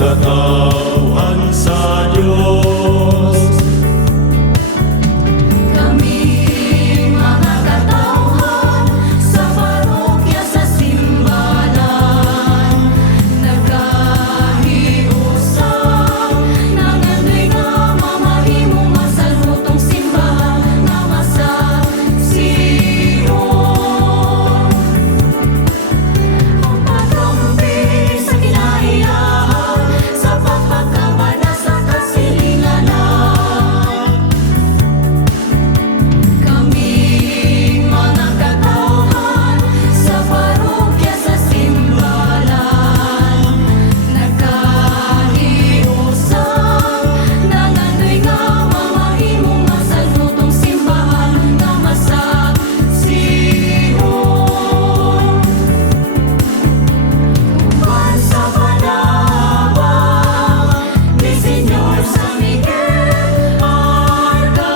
katawan sa Diyos. Kaming mga katauhan sa parokya sa simbahan, nagkahiusap, nangandoy nga mamahimong masalutong simbahan nga masasiyon. Ang pagkampi sa kinaiyahan, sa pagpagkamana sa kasilinganan. Kaming mga katauhan sa parokya sa simbahan, nagkahiusap, nangandoy nga mamahimong masalutong simbahan nga masasiyon. Uban sa panawag ni Senyor San Miguel Arcangel.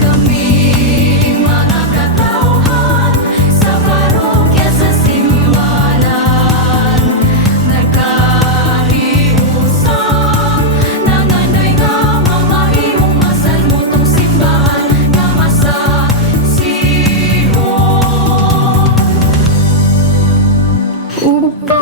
Kaming mga katauhan sa parokya sa simbahan, nagkahiusap, nangandoy nga mamahimong masalutong simbahan nga masasiyon. Uban